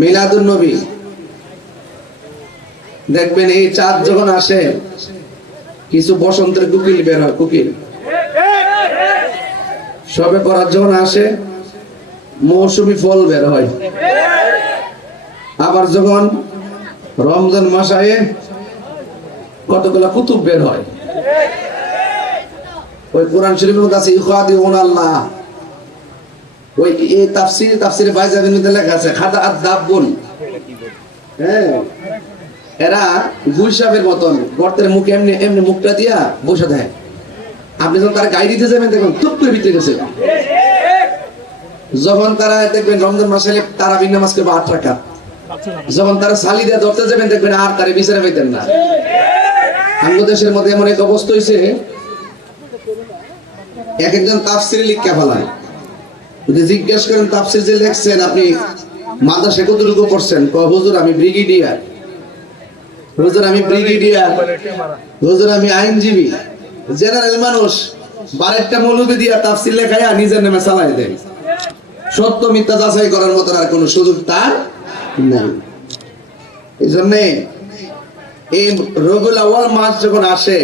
মিলাদুন নবী দেখবেন এই চাঁদ যখন আসে কিছু বসন্তের কোকিল বের হয়, কোকিল সবে বরাত যখন আসে মৌসুমী ফল বের হয়, আবার যখন রমজান মাস আয়ে কতগুলা কুতুব বের হয়। ওই কোরআন শরীফের মধ্যে আছে ইখাদিউন আল্লাহ, ওই এই তাফসীরে বাইজাবির মধ্যে লেখা আছে খাদা আদাবুন, হ্যাঁ এরা গুইসাবের মতন গর্তের মুখে এমনি এমনি মুখটা দিয়া বসে দেয়, আপনি যখন তারা গাড়ি দিতে যাবেন দেখুন টুপ করে ভিতরে গেছে। যখন তারা দেখবেন রমজান মাসে তারাবির নামাজ করবে 8 রাকাত, যখন তারা সালি দিয়ে ধরতে যাবেন দেখবেন আর তারে বিচারে পাইতেন না। আমাদের দেশের মধ্যে এমন এক অবস্থা হয়েছে, এক একজন তাফসীর লিখে ফেলায়, যদি জিজ্ঞেস করেন তাফসীর যে লিখছেন আপনি মাদ্রাসায় কতটুকু পড়ছেন, হুজুর আমি ব্রিগেডিয়ার, হুজুর আমি ব্রিগেডিয়ার, হুজুর আমি আইনজীবী, জেনারেল মানুষ। 12টা মৌলবি দিয়া তাফসীর লেখায়া নিজের নামে চালাই দেয়, সত্য মিথ্যা যাচাই করার মতো আর কোনো সুযোগ তার নাই। এই জন্য এই রবিউল আউয়াল মাস যখন আসে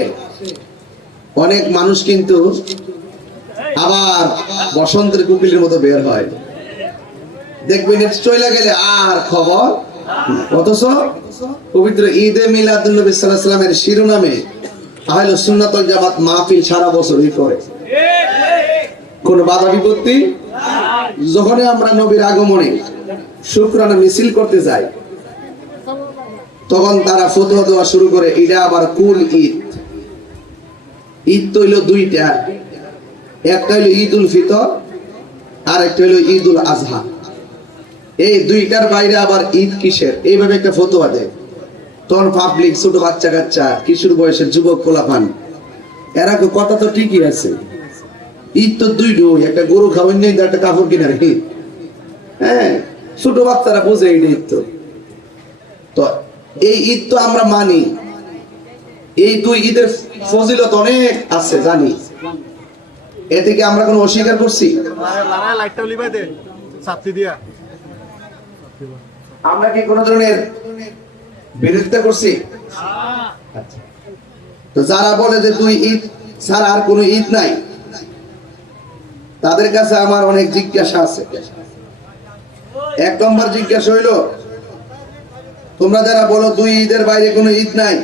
অনেক মানুষ কিন্তু আবার বসন্তের কোকিলের মতো বের হয়, দেখবেন চলে গেলে আর খবর। অথচ পবিত্র ঈদে মিলাদুন নবী সাল্লাল্লাহু আলাইহি ওয়াসাল্লামের শিরোনামে আহলে সুন্নাত ওয়াল জামাত মাহফিল সারা বছরই করে, কোন বাধা বিপত্তি। যখনই আমরা নবীর আগমনে শুকরানা মিছিল করতে যাই তখন তারা ফতোয়া দেওয়া শুরু করে, এটা আবার কুল ঈদ। ঈদ তো হইল দুইটা, একটা হইল ঈদুল ফিতর আর একটা হইল ঈদুল আজহা। এই দুইটার বাইরে আবার ঈদ কিসের, এইভাবে একটা ফতোয়া দেয়। তখন পাবলিক, ছোট বাচ্চা কাচ্চা, কিশোর বয়সের যুবক পোলাপান, এরা কথা তো ঠিকই আছে, ঈদ তো দুইটো, একটা গরু খাওয়াই নেই, একটা কাপড় কিনার ঈদ। হ্যাঁ, ছোট বাচ্চারা বোঝে এই ঈদ। তো এই ঈদ তো আমরা মানি, এই দুই ঈদের ফজিলত অনেক আছে জানি, এ থেকে আমরা কোনো অস্বীকার করছি? আমরা কি কোন ধরনের বিরোধিতা করছি? তো যারা বলে যে দুই ঈদ ছাড়া আর কোনো ঈদ নাই, তাদের কাছে আমার অনেক জিজ্ঞাসা আছে। 1 নম্বর জিজ্ঞাসা হইল, তোমরা যারা বলো দুই ঈদের বাইরে কোনো ঈদ নাই,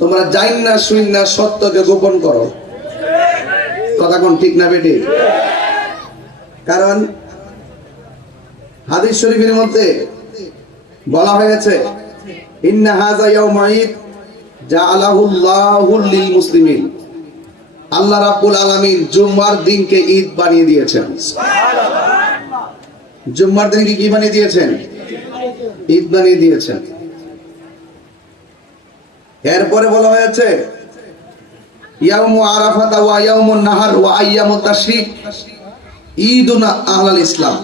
তোমরা জাইন না শুইন না সত্যকে গোপন করো। কথা কোন ঠিক না বেটি? কারণ হাদিস শরীফের মধ্যে বলা হয়েছে, ইন্না হাযা ইয়াউমু ঈদ জাআলাহুল্লাহু লিল মুসলিমিন, আল্লাহ রাব্বুল আলামিন জুমার দিনকে ঈদ বানিয়ে দিয়েছেন। সুবহানাল্লাহ। জুমার দিনকে কি বানিয়ে দিয়েছেন? ঈদ বানিয়ে দিয়েছেন। এরপরে বলা হয়েছে ইয়াউমু আরাফাত ওয়া ইয়াউমুন নাহার ওয়া আইয়ামুত তাশরিক ঈদুন আহলাল ইসলাম।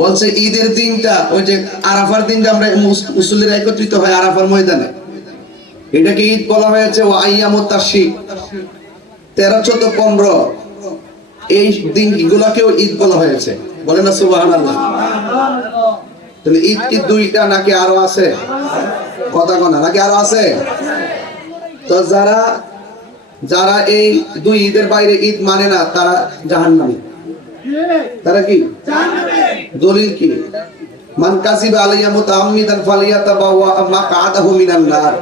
বলছে ঈদের দিনটা, ওই যে আরাফার দিনটা আমরা মুসল্লিরা একত্রিত হয় আরাফার ময়দানে, এটাকে ঈদ বলা হয়েছে। ওয়া আইয়ামুত তাশরিক 13, 14, 15 এই দিনগুলোকেও ঈদ বলা হয়েছে। বলেন না সুবহানাল্লাহ। তাহলে ঈদ কি দুইটা নাকি আরো আছে? কথা কোনা নাকি আরো আছে? তো যারা এই দুই ঈদের বাইরে ঈদ মানে না তারা জাহান্নামী। তারা কি জাহান্নামী? দলিল কি? মান কাযিবা আলাইয়া মুতাআম্মিদান ফালিয়াতাবাওয়া মাকআদাহু মিনান নার।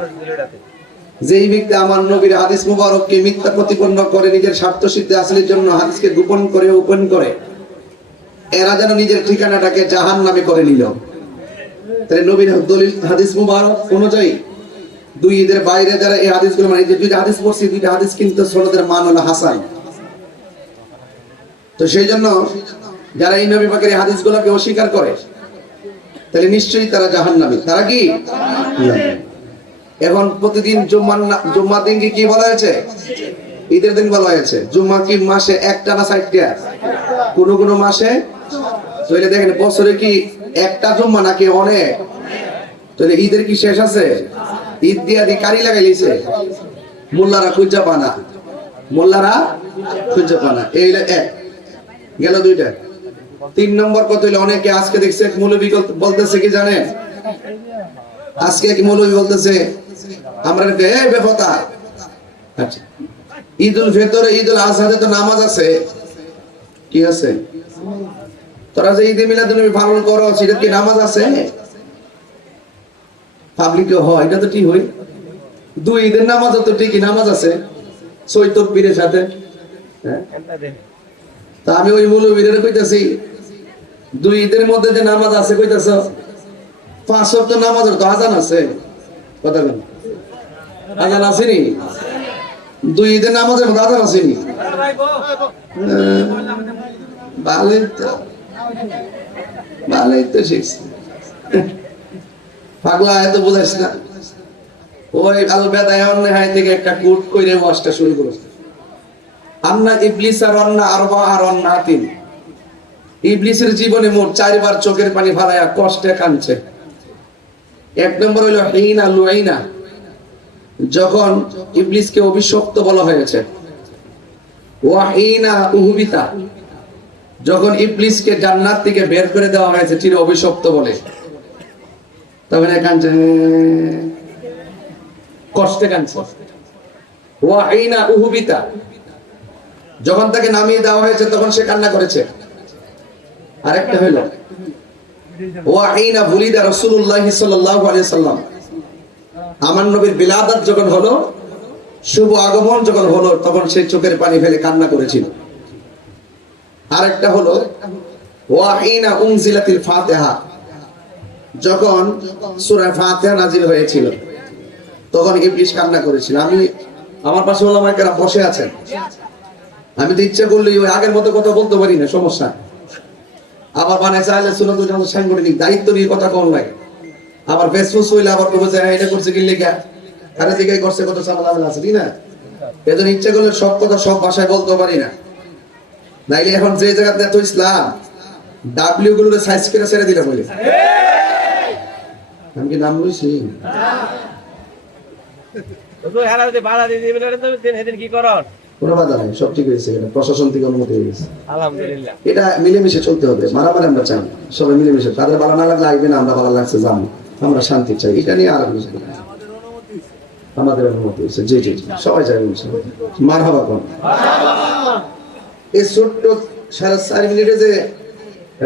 যেই ব্যক্তি আমার নবীর হাদিস মুবারককে মিথ্যা প্রতিপন্ন করে নিজের স্বার্থ সিদ্ধি হাসিলের জন্য হাদিসকে গোপন করে ওপেন করে, এরা যেন নিজের ঠিকানাটাকে জাহান্নামে করে নিল। তাহলে নবীর দলিল হাদিস মুবারক অনুযায়ী দুই ঈদের বাইরে যারা এই হাদিসগুলো মানে, যে দুইটা হাদিস পড়ছি, দুইটা হাদিস কিন্তু সনদের মান হলো হাসান। তো সেই জন্য যারা এই নবী পাকের এই হাদিসগুলোকে অস্বীকার করে তাহলে নিশ্চয়ই তারা জাহান্নামী। তারা কি? এখন প্রতিদিন জুম্মার দিনকে কি বলা হয়েছে? ঈদের দিন বলা হয়েছে। জুম্মা কি মাসে একটা না 60টা? কোন কোন মাসে তাহলে দেখেন বছরে কি একটা জুম্মা নাকি অনেক? তাহলে ঈদের কি শেষ আছে? ঈদ দিয়া দি কারি লাগাই লিছে মোল্লারা খুঁজা পানা, মোল্লারা খুঁজা পানা। এই এক গেল দুইটা, 3 নম্বর কথা হলো অনেকে আজকে দেখছে এক মৌলবী বলতেছে কি জানেন, আজকে এক মৌলবী বলতেছে আমরা এই বেফতা, আচ্ছা ঈদুল ফিতরে ঈদুল আজহাতে তো নামাজ আছে, কি আছে? তোরা যে ঈদে মিলাদুন্নবী পালন করো সেটা কি নামাজ আছে? পাবলিকে হয় এটা তো ঠিক হই, দুই ঈদের নামাজও তো ঠিকই নামাজ আছে চৈতর পীরের সাথে। তা আমি ওই মৌলবীরে কইতাছি দুই ঈদের মধ্যে যে নামাজ আছে কইতাছ, 5 ওয়াক্ত নামাজের তো আজান আছে, কথা বলেন আজান আসেনি? দুই ঈদের নামাজের মধ্যে আজান আসেনি? ভালোই তো, ভালোই তো শিখছি। পাগলা এত বোঝাইস না। ওই আল বেদায়ন নেহায় থেকে একটা কুট কইরে ওয়াজটা শুরু করেছে। আন্না ইবলিস আর অন্না আরবা আর অন্না তিন। ইবলিসের জীবনে মোট 4 বার চোখের পানি ফালায়া কষ্টে কাঁদছে। 1 নম্বর হলো হিনা লুইনা, যখন ইবলিসকে অভিশপ্ত বলা হয়েছে। ওয়া হিনা উহবিতা, যখন ইবলিসকে জান্নাত থেকে বের করে দেওয়া হয়েছে চির অভিশপ্ত বলে, তখন কাঁদছে, কষ্টে কাঁদছে। ওয়া হিনা উহবিতা, যখন তাকে নামিয়ে দেওয়া হয়েছে তখন সে কান্না করেছে। আরেকটা হলো ওয়া হিনা বুলিদা রাসূলুল্লাহ সাল্লাল্লাহু আলাইহি ওয়াসাল্লাম, আমার নবীর বিলাদত যখন হলো, শুভ আগমন যখন হলো, তখন সে চোখের পানি ফেলে কান্না করেছিল। আরেকটা হলো ওয়া হিনা উনজিলাতিল ফাতিহা, যখন সূরা ফাতিহা নাজিল হয়েছিল তখন ইবলিস কান্না করেছিল। আমি আমার পাশে ওলামায়ে কেরাম বসে আছেন, আমি তো ইচ্ছা করলে ওই আগের মতো কথা বলতে পারি না, সমস্যা। আবার বানায় চাইলে সুন্নাত জামাত সাংগঠনিক দায়িত্ব নিয়ে কথা কম লাগে। আবার ফেসবুক হইলে আবার কবে যায় এটা করছে কি লেখা, আরে দিকে করছে কত সামাল আছে, ঠিক না? এজন্য ইচ্ছা করলে সব কথা সব ভাষায় বলতে পারি না। নাইলে এখন যে জায়গাতে এত ইসলাম ডাব্লিউ গুলোরে সাইজ করে ছেড়ে দিলে বলে আমি কি নাম বলছি? কোনো বাধা নাই, সব ঠিক হয়েছে, প্রশাসন থেকে অনুমতি হয়ে গেছে, আলহামদুলিল্লাহ। এটা মিলেমিশে চলতে হবে, মারামারি আমরা চাই, সবাই মিলেমিশে। তাদের ভালো না লাগলে আইবে না, আমরা ভালো লাগছে যাবো, আমরা শান্তি চাই, এটা নিয়ে আর আমাদের অনুমতি হয়েছে। জি জি সবাই চাই, মারহাবা কোন। এই ছোট্ট 4.5 মিনিটে যে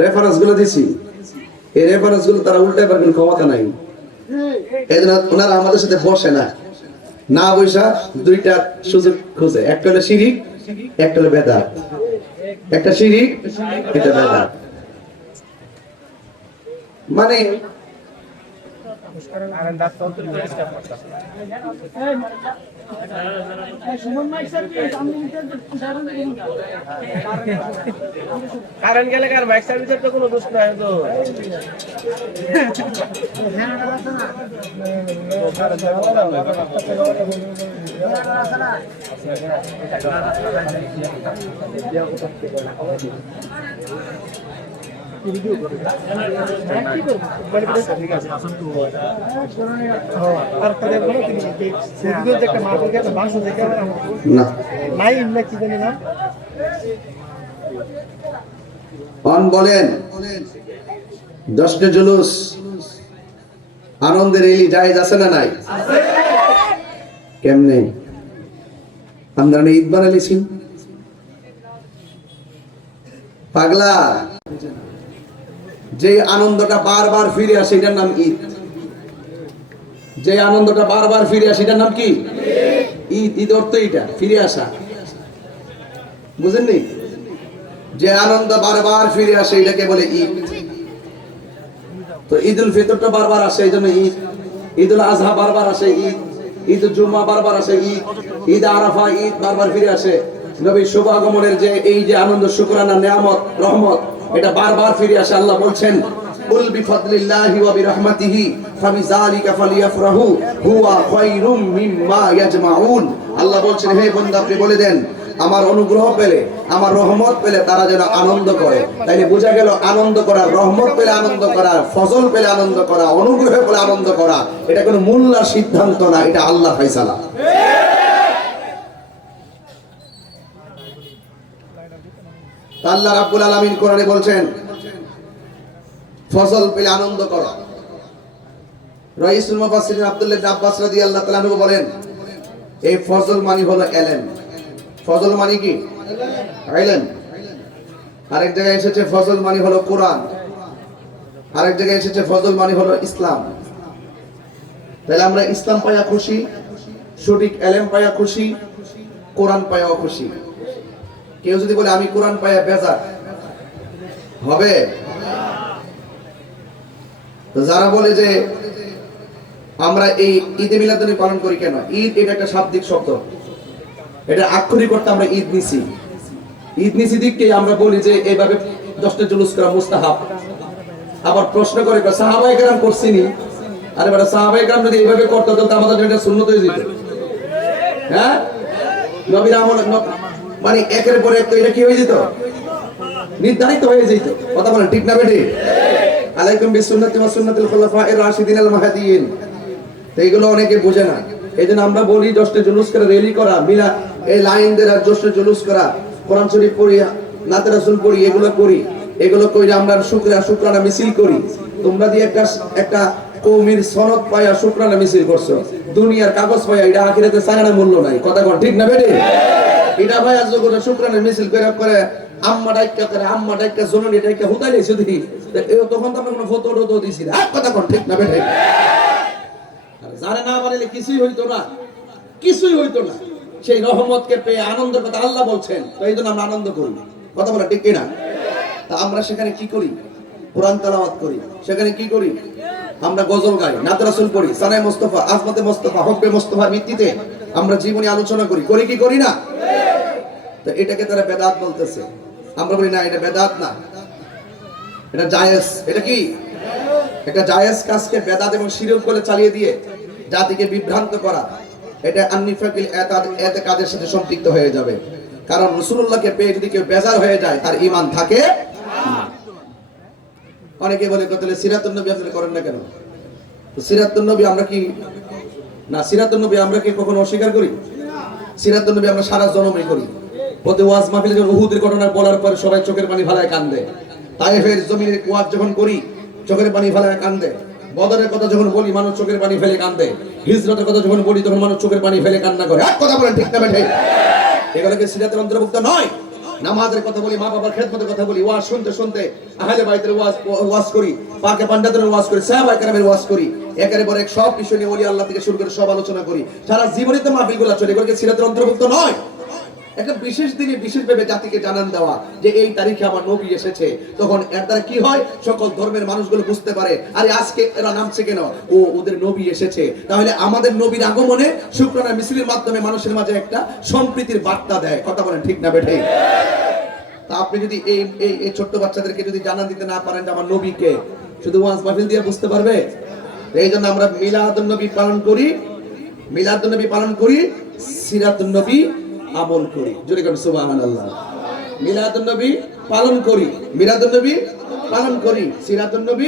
রেফারেন্স গুলো দিছি, এই রেফারেন্স গুলো তারা উল্টাই পারবেন ক্ষমতা নাই। এই জন্য ওনারা আমাদের সাথে বসে না, না বৈশা দুইটা সুযোগ খুঁজে, একটা হলো শিরিক, একটা হলো বেদাত। একটা শিরিক, একটা বেদাত। মানে কারণ গেলে কার মাইক সার্ভিসের তো কোনো দোষ নাই তো। বলেন 10টা জুলুস আনন্দের রেলি জায়েজ আছে না নাই? কেমনে আপনারা ঈদ বানাইছেন পাগলা? যে আনন্দটা বারবার ফিরে আসে এটার নাম ঈদ। যে আনন্দটা বারবার ফিরে আসে এটার নাম কি? ঈদ। ঈদ অর্থ এটা ফিরে আসা, বুঝেননি? যে আনন্দ বারবার ফিরে আসে এটাকে বলে ঈদ। তো ঈদুল ফিতরটা বারবার আসে এই জন্য ঈদ, ঈদুল আজহা বারবার আসে ঈদ, ঈদুল জুমা বারবার আসে ঈদ, ঈদ আরাফা ঈদ বারবার ফিরে আসে। নবীর শুভ আগমনের যে এই যে আনন্দ, শুকরানা, নিয়ামত, রহমত, এটা বারবার ফিরে আসে। আল্লাহ বলছেন কুল বিফাদলিল্লাহি ওয়া বিরহমাতিহি ফাবিযালিকা ফালিয়াফরাহু হুয়া খায়রুম মিম্মা ইয়াজমাউন। আল্লাহ বলছেন হে বান্দা আপনি বলে দেন আমার অনুগ্রহ পেলে, আমার রহমত পেলে তারা যেন আনন্দ করে। তাইলে বোঝা গেল আনন্দ করা, রহমত পেলে আনন্দ করা, ফজল পেলে আনন্দ করা, অনুগ্রহ পেলে আনন্দ করা এটা কোনো মোল্লার সিদ্ধান্ত না, এটা আল্লাহ ফয়সালা। আল্লাহ রাব্বুল আলামিন কোরআনে বলছেন ফজল পেলে আনন্দ করো। রাইসুল মুফাসসিরিন আব্দুল্লাহ ইবনে আব্বাস রাদিয়াল্লাহু তাআলা আনহু বলেন, এই ফজল মানে হলো ইলম। ফজল মানে কি? ইলম। আরেক জায়গায় এসেছে ফজল মানে হলো কোরআন, আরেক জায়গায় এসেছে ফজল মানে হলো ইসলাম। তাহলে আমরা ইসলাম পাইয়া খুশি, সঠিক ইলম পাইয়া খুশি, কোরআন পাইয়া খুশি। কেউ যদি বলে আমি কোরআন পাইয়া বেজার, হবে? তো যারা বলে যে আমরা এই ঈদে মিলাদুন্নবী পালন করি কেন, ঈদ এটা একটা শাব্দিক শব্দ, এটা আক্ষরিক অর্থে আমরা ঈদ নিছি। ঈদ নিছি দিককে আমরা বলি যে এইভাবে 10টা জুলুস করা মুস্তাহাব। আবার প্রশ্ন করে সাহাবায়ে কেরাম করছিনি, আরে বেটা সাহাবায়ে কেরাম যদি এইভাবে করতো তাহলে আমাদের জন্য এটা সুন্নাত হয়ে যেত। হ্যাঁ, নবীর আমল মানে একের পর এক তো এটা কি হয়ে যেত, নির্ধারিত হয়ে যেত। কথা বলেন ঠিক না বেটি? আলাইকুম বিসুন্নতি ওয়া সুন্নাতিল খুলাফায়ে রাশিদিন আল মাহদিয়িন। তো এগুলো অনেকে বোঝে না, এইজন্য আমরা বলি 10টা জুলুস করে র্যালি করা, মিলা এই লাইন দেওয়া, 10টা জুলুস করা, কোরআন শরীফ পড়ি, নাতে রাসূল পড়ি, এগুলো করি, এগুলো কইরা আমরা শুকরানা মিছিল করি। তোমরা দিয়ে একটা কওমির সনদ পায়া শুকরানা মিছিল করছো, দুনিয়ার কাগজ পায়া, এটা আখিরাতে সারানা মূল্য নাই। কথা কোন ঠিক না বেটি? এটা ভাই আজ যখন শুকরানা মিছিল করে আম্মা ডাইকা জননী ডাইকা হুদাই লাইছে দিই, তখন তো আমরা কোনো ফটো দিছি না। কথা কোন ঠিক না বেটি? জানে না পারলে কিছুই হইতো না, কিছুই হইতো না। সেই রহমতকে পেয়ে আনন্দের কথা আল্লাহ বলছেন, তো এই জন্য আমরা আনন্দ করি। কথা বলা ঠিক কিনা? তা আমরা সেখানে কি করি? কোরআন তেলাওয়াত করি। সেখানে কি করি? আমরা গজল গাই, নাতে রাসূল পড়ি, সানায়ে মুস্তাফা, আজমতে মুস্তাফা, হকবে মুস্তাফার ভিত্তিতে আমরা জীবনী আলোচনা করি। করি কি করি না? তো এটাকে তারা বেদাত বলতেছে। আমরা বলি না, এটা বেদাত না, এটা জায়েজ। এটা কি? একটা জায়েজ কাজকে বেদাত এবং শিরক বলে চালিয়ে দিয়ে জাতিকে বিভ্রান্ত করা, এটা আননিফাকিল এতেকাদের সাথে সম্পৃক্ত হয়ে যাবে। কারণ রাসূলুল্লাহকে পেয়ে যদি কেউ বেজার হয়ে যায়, তার ঈমান থাকে না। অনেকে বলে তাহলে সিরাতুন নবী আপনি করেন না কেন? তো সিরাতুন নবী আমরা কি না, সিরাতুন নবী আমরা কি কখনো অস্বীকার করি? সিরাতুন নবী আমরা সারা জনমে করি। প্রতি ওয়াজ মাহফিলে যখন উহুদের ঘটনা বলার পর সবাই চোখের পানি ফেলায় কান্দে, তায়েফের জমিনের ওয়াজ যখন করি চোখের পানি ফেলায় কান্দে, বদরের কথা যখন বলি মানুষ চোখের পানি ফেলে কান্দে, হিজরতের কথা যখন বলি তখন মানুষ চোখের পানি ফেলে কান্না করে। এক কথা বলেন ঠিক না বেঠিক? এগুলো কি সিরাতের অন্তর্ভুক্ত নয়? নামাজের কথা বলি, মা বাবার খেদমতের কথা বলি, ওয়াজ শুনতে শুনতে আহলে বাইতের ওয়াজ করি, পাকে পান্ডাতের ওয়াজ করি, সাহাবায়ে কেরামের ওয়াজ করি, একের পর এক সব বিষয় নিয়ে ওলি আল্লাহ থেকে শুরু করে সব আলোচনা করি। সারা জীবনে তো মাহফিলগুলো চলে, এগুলো কি সিরাতের অন্তর্ভুক্ত নয়? একটা বিশেষ দিনে বিশেষভাবে জাতিকে জানান দেওয়া যে এই তারিখে আমার নবী এসেছে, তখন এর দ্বারা কি হয়, সকল ধর্মের মানুষগুলো বুঝতে পারে আরে আজকে এরা নামছে কেন, ও ওদের নবী এসেছে। তাহলে আমাদের নবীর আগমনে শুকরানা মিছিলের মাধ্যমে মানুষের মাঝে একটা সম্প্রীতির বার্তা দেয়। কথা বলেন ঠিক না বেঠে? তা আপনি যদি এই ছোট্ট বাচ্চাদেরকে যদি জানান দিতে না পারেন যে আমার নবীকে, শুধু ওয়াজ মাহফিল দিয়ে বুঝতে পারবে? এই জন্য আমরা মিলাদুন নবী পালন করি, মিলাদুন নবী পালন করি, সিরাতুন নবী আমল করি। জোরে করে সুবহানাল্লাহ। মিলাদুন নবী পালন করি, মিলাদুন নবী পালন করি, সিরাতুন নবী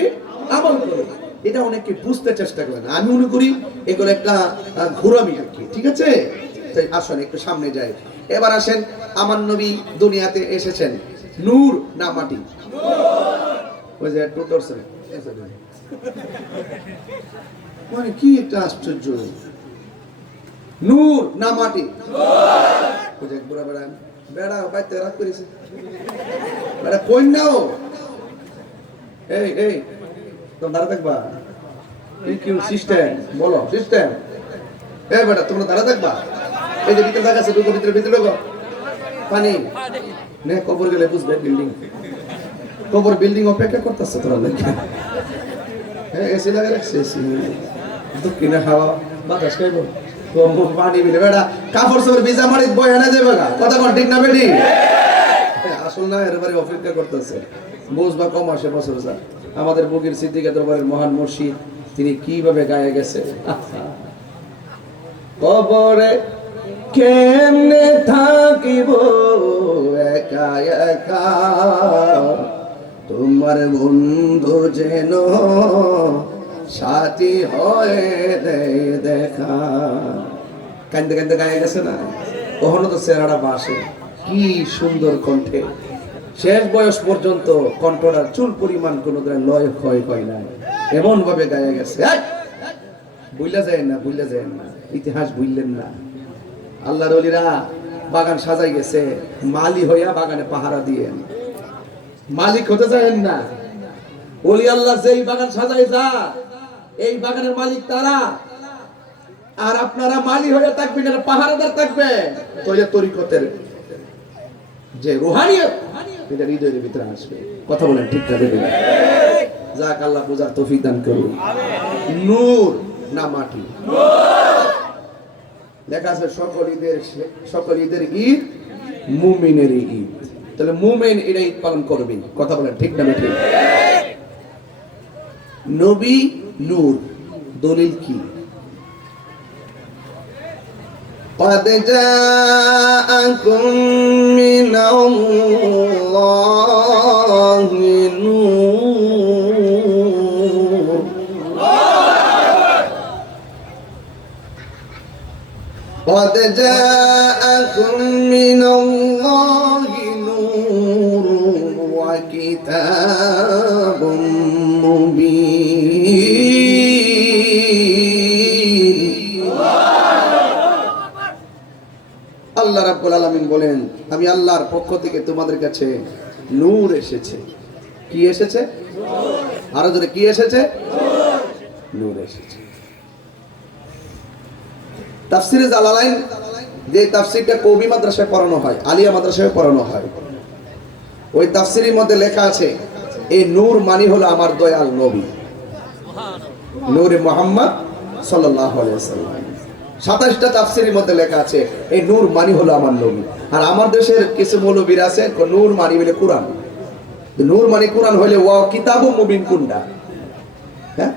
আমল করি। এটা অনেকে বুঝতে চেষ্টা করে না। আমি মনে করি এগুলো একটা ঘোরামি আর কি। ঠিক আছে, তাই আসেন একটু সামনে যাই। এবার আসেন, আমার নবী দুনিয়াতে এসেছেন নূর না মাটি? ওই যে টুটরছে মানে কি একটা আশ্চর্য, নূর না মাটি? ওই যে বুড়া বেড়া বেড়া বাইতে রাগ করেছে বেড়া কই নাও, এই তোমরা দাঁড়া থাকবা, কি সিস্টেম বলো, সিস্টেম? এই বেটা তোমরা দাঁড়া থাকবা, এই যে ভিতরে জায়গা আছে, ঢুকো ভিতরে, ভিতরে ঢুকো, পানি নে, কবর গেলে বুঝবে, বিল্ডিং কবর বিল্ডিং অপেক্ষা করতেছে তোরা লেখা। হ্যাঁ এসি লাগা রাখছে, এসি দক্ষিণে হাওয়া বাতাস খাইব, পানি মিলে বেড়া কাপড় চোপড় ভিজা মারি বই এনে যাবে না। কথা কোন ঠিক না বেটি? আসল না এরবারে অপেক্ষা করতেছে, বুঝবা কম আসে বছর যা। আমাদের বুকের সিদ্দিকা দরবারের মহান মুর্শিদ তিনি কিভাবে গায়ে গেছে, কবরে কেমনে থাকিব একা একা, তোমার বন্ধু যেন সাথী হয়ে দেখা। কান্দে কান্দে গায়ে গেছে না? কখনো তো চেহারাটা বাসে, কি সুন্দর কণ্ঠে, শেষ বয়স পর্যন্ত কণ্ঠটার চুল পরিমাণ কোনো লয় ক্ষয় হয় না, এমন ভাবে গায়ে গেছে। ভুইলা যায় না, ভুইলা যায় না, ইতিহাস ভুললেন না। আল্লাহর ওলিরা বাগান সাজাই গেছে, মালি হইয়া বাগানে পাহারা দিয়ে মালিক হতে চাইেন না। ওলি আল্লাহ যেই বাগান সাজাই যা, এই বাগানের মালিক তারা, আর আপনারা মালি হয়ে থাকবেন, এটা পাহারাদার থাকবে। তৈরি তরিকতের যে রুহানিয়ত, এটা হৃদয়ের ভিতরে আসবে। কথা বলেন ঠিক না? দেবেন যাক, আল্লাহ বুঝার তৌফিক দান করুন। নূর না মাটি? লেখা আছে সকল ঈদের ঈদ মুমিনের ঈদ। তাহলে মুমিন এটা ঈদ পালন করবে। কথা বলেন ঠিক না? ঠিক। নবী নূর, দলিল কি? قد جاءكم من الله نور قد جاءكم من الله نور وكتاب مبين। আল্লাহ রাব্বুল আলামিন বলেন, আমি আল্লাহর পক্ষ থেকে তোমাদের কাছে নূর এসেছে। কি এসেছে? আরো জোরে, কি এসেছে? নূর এসেছে। তাফসিরে জালালাইন, যে তাফসিরটা কওমি মাদ্রাসায় পড়ানো হয়, আলিয়া মাদ্রাসায় পড়ানো হয়, ওই তাফসিরের মধ্যে লেখা আছে এই নূর মানে হলো আমার দয়াল নবী, নূরে মুহাম্মদ সাল্লাল্লাহু আলাইহি ওয়াসাল্লাম। 27টা তাফসিরের মধ্যে লেখা আছে এই নূর মানে হলো আমার নবী। আর আমার দেশের কিছু মৌলবীর আছে নূর মানে হলো কোরআন। নূর মানে কোরআন হইলে ওয়া কিতাবুম মুবিন কোনটা? হ্যাঁ,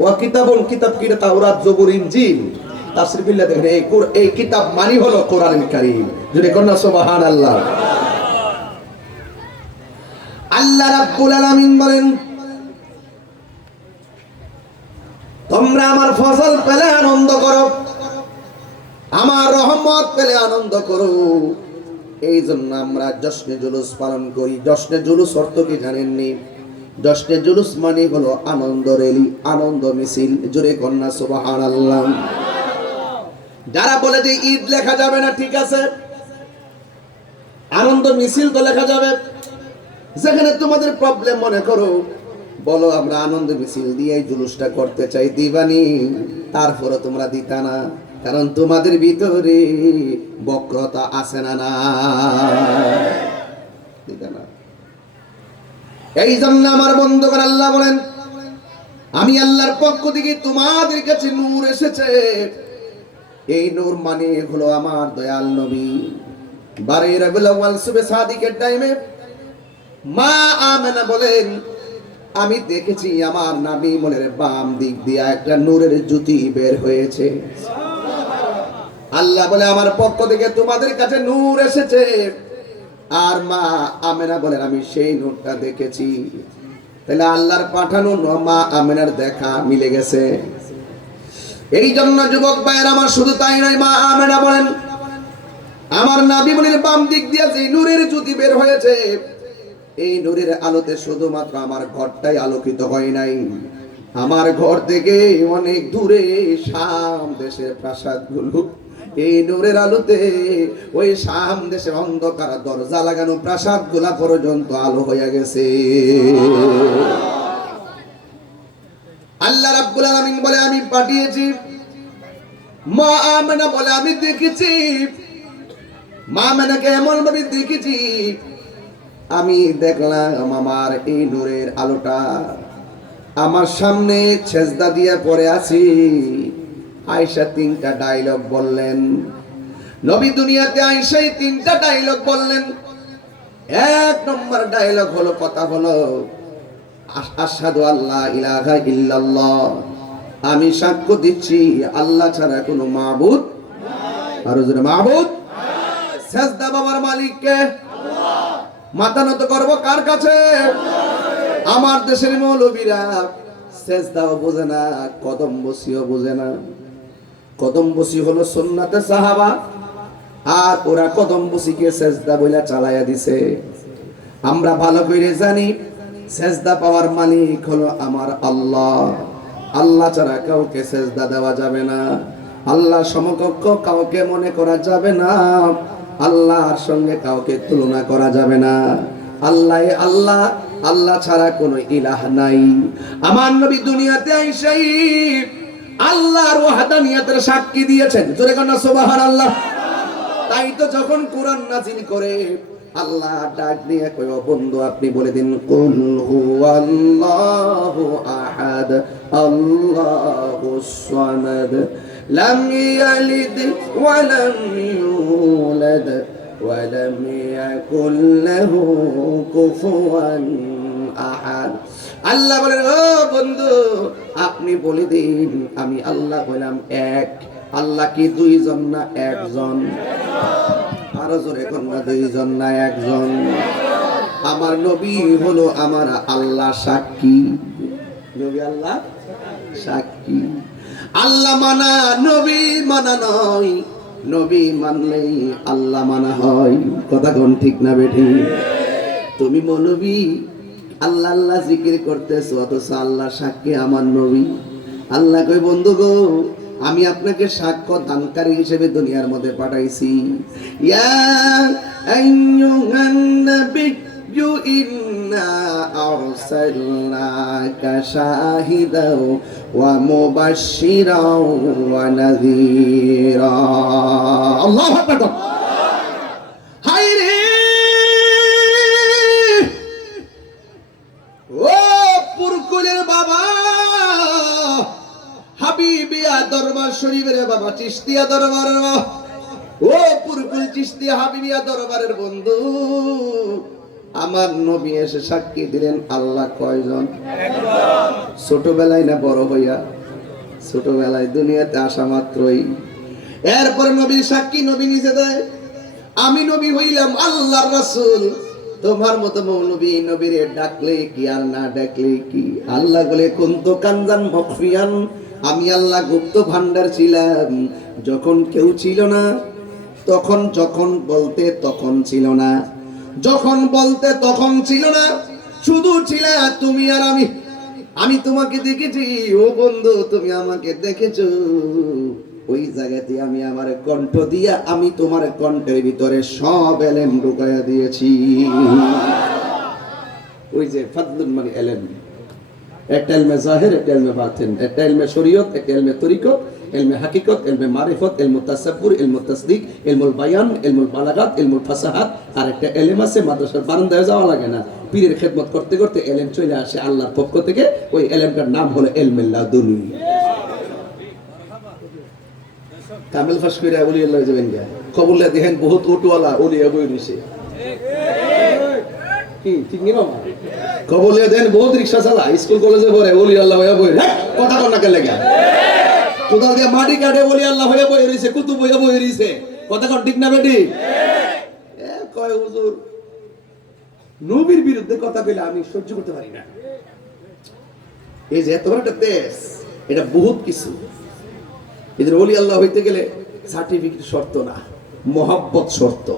ওয়া কিতাবুন, কিতাব কি? তাওরাত, জবুর, ইনজিল। তাফসীর বিল্লাহ দেখেন, এই কিতাব মানে হলো কোরআনুল কারীম। যদি কন্যা সুবহানাল্লাহ। আল্লাহ রাব্বুল আলামিন বলেন, তোমরা আমার ফজল পেলে আনন্দ করো, আমার রহমত পেলে আনন্দ করো। এই জন্য আমরা জশ্নে জুলুস পালন করি। জশ্নে জুলুস অর্থ কি জানেননি? জশ্নে জুলুস মানে হলো আনন্দ র্যালি, আনন্দ মিছিল। জোরে কন্যা সুবহানাল্লাহ। যারা বলে যে ঈদ লেখা যাবে না, ঠিক আছে, আনন্দ মিছিল তো লেখা যাবে। যেখানে তোমাদের প্রবলেম মনে করো, বলো আমরা আনন্দ মিছিল দিয়ে এই জুলুসটা করতে চাই, দিবানি। তারপরে তোমরা দিতা না, কারণ তোমাদের ভিতরে বক্রতা আছে না? না, দিতা না। এই জন্য আমার বন্ধুগণ, আল্লাহ বলেন, আমি আল্লাহর পক্ষ থেকে তোমাদের কাছে নূর এসেছে। এই নূর মানে হলো আমার দয়াল নবী। 12 রবিউল আউয়াল সুবে সাদিকের টাইমে মা আমেনা বলেন, আমি দেখেছি আমার নবী মনের বাম দিক দিয়ে একটা নূরের জ্যোতি বের হয়েছে। আল্লাহ বলে, আমার পক্ষ থেকে তোমাদের কাছে নূর এসেছে। আর মা আমেনা বলেন, আমি সেই নূরটা দেখেছি। তাহলে আল্লাহর পাঠানো মা আমেনার দেখা মিলে গেছে। এই জন্য যুবক ভাইয়ের আমার, শুধু তাই নয়, মা আমেনা বলেন, আমার নবী মনের বাম দিক দিয়ে যে নূরের জ্যোতি বের হয়েছে, এই নূরের আলোতে শুধুমাত্র আমার ঘরটাই আলোকিত হয় নাই, আমার ঘর থেকে অনেক দূরে শাম দেশের প্রাসাদগুলো এই নূরের আলোতে, ওই শাম দেশের অন্ধকার দরজা লাগানো প্রাসাদগুলা পর্যন্ত আলো হয়ে গেছে। আল্লাহ রাব্বুল আলামিন বলে, আমি পাঠিয়েছি। মা আমেনা বলে, আমি দেখেছি। মা আমেনাকে এমন ভাবে দেখেছি, আমি দেখলাম আমার এই নূরের আলোটা আমার সামনে সেজদা দিয়ে পড়ে আছি। আয়েশা 3টা ডায়লগ বললেন। নবী দুনিয়াতে আয়েশাই 3টা ডায়লগ বললেন। 1 নম্বর ডায়লগ হলো, কথা হলো, আশহাদু আল্লা ইলাহা ইল্লাল্লাহ, আমি সাক্ষ্য দিচ্ছি আল্লাহ ছাড়া কোনো মাবুদ নাই। আর জোরে মাবুদ নাই। সেজদা বাবার মালিক কে? আল্লাহ। মাথা নত করব কার কাছে? আমার দেশের মৌলবীরা সেজদাও বোঝে না, কদম বসিও বোঝে না। কদম বসি হলো সুন্নাতে সাহাবা, আর ওরা কদম বসিকে সেজদা বইলা চালাইয়া দিছে। আমরা ভালো করে জানি সেজদা পাওয়ার মালিক হলো আমার আল্লাহ। আল্লাহ ছাড়া কাউকে সেজদা দেওয়া যাবে না, আল্লাহ সমকক্ষ কাউকে মনে করা যাবে না, আল্লাহর সঙ্গে কাউকে তুলনা করা যাবে না। আল্লাহ আল্লাহ, আল্লাহ ছাড়া কোনো ইলাহ নাই। আমার নবী দুনিয়াতে আইসাই আল্লাহর ওয়াহদানিয়তের সাক্ষী দিয়েছেন। জোরে কান্না সুবহানাল্লাহ। তাই তো যখন কোরআন নাজিল করে আল্লাহ ডাক দিয়ে কয়, বন্ধু আপনি বলে দিন কুল হুয়াল্লাহু আহাদ আল্লাহুস সামাদ লাম ইয়ালিদ ওয়া লাম ইউলাদ ওয়া লাম ইয়াকুল লাহু কুফুয়ান আহাদ। আল্লাহ বলেন, ও বন্ধু আপনি বলে দিন আমি আল্লাহ হলাম এক। আল্লাহ কি দুইজন না একজন? আরো জোরে কোন না দুইজন না একজন? আমার নবী হলো আমার আল্লাহ সাক্ষী। নবী আল্লাহ সাক্ষী। আল্লাহ মানা নবী মানা নয়, নবী মানলেই আল্লাহ মানা হয়। কথা কোন ঠিক না বেঠি? তুমি মৌলবী আল্লাহ আল্লাহ জিকির করতেছো, অথচ আল্লাহ সাক্ষী আমার নবী। আল্লাহ কই, বন্ধু গো আমি আপনাকে সাক্ষ্য দানকারী হিসেবে দুনিয়ার মধ্যে পাঠাইছি। ইয়া আইয়ুহান নাবিয়্যু ইন্না আরসালনাকা শাহিদাও ওয়া মুবাশশিরাও ওয়া নাযীরা। আল্লাহু আকবার। হায়রে ও পুরকুলের বাবা, হাবিবিয়া দরবার শরীফের বাবা, চিশতিয়া দরবারের বাবা, ও পুরকুল চিশতিয়া হাবিবিয়া দরবারের বন্ধু, আমার নবী এসে সাক্ষী দিলেন আল্লাহ কয়জন? ছোটবেলায় না বড় হইয়া? ছোটবেলায় দুনিয়াতে আসা মাত্রই। এরপরে নবীর সাক্ষী নবী নিজে দেয়, আমি নবী হইলাম আল্লাহর রাসূল। তোমার মতো মৌলবী নবীরে ডাকলে কি আর না ডাকলে কি? আল্লাহ বলে কুনতু কানজান মখফিয়ান, আমি আল্লাহ গুপ্ত ভান্ডার ছিলাম যখন কেউ ছিল না, তখন যখন বলতে তখন ছিল না, যখন বলতে তখন ছিল না, শুধু ছিল তুমি আর আমি। আমি তোমাকে দেখেছি ও বন্ধু, তুমি আমাকে দেখেছো। ওই জায়গাতে আমি আমার কণ্ঠ দিয়া আমি তোমার কণ্ঠের ভিতরে সব এলেম ঢুকাইয়া দিয়েছি। ওই যে ফাদলুন মানে এলেম, একটা এলমে জাহির, একটা এলমে বাতিন, একটা এলমে শরীয়ত, একটা এলমে তরিকত, এলমে হাকিকত, এলমে মারিফত, এলমুত তাসাব্বুর, এলমুত তাসদিক, এলমুল বায়ান, এলমুল বালাগাত, এলমুল ফাসাহাত। আর একটা এলেম আছে মাদ্রাসার বারান্দায় যাওয়া লাগে না, পীরের খেদমত করতে করতে এলেম চলে আসে আল্লাহর পক্ষ থেকে। ওই এলেমটার নাম হলো এলমে লাদুনী। কামেল ফাঁস করে ওলি আল্লাহ যাবেন গা, কবুল্লা দেখেন বহুত উটওয়ালা ওলিয়া বই রইছে। কি ঠিক নি বাবা? কবুল্লা দেন বহুত রিকশা চালা, স্কুল কলেজে পড়ে ওলি আল্লাহ হইয়া বই। কথা কর না কে লাগা? কোদাল দিয়ে মাটি কাটে ওলি আল্লাহ হইয়া বই রইছে, কুতুব হইয়া বই রইছে। কথা কর ঠিক না বেটি? কয় হুজুর নবীর বিরুদ্ধে কথা কইলে আমি সহ্য করতে পারি না। এই যে এত বড় একটা দেশ, এটা বহুত কিছু। এদের ওলি আল্লাহ হইতে গেলে সার্টিফিকেট শর্ত না, মহব্বত শর্ত।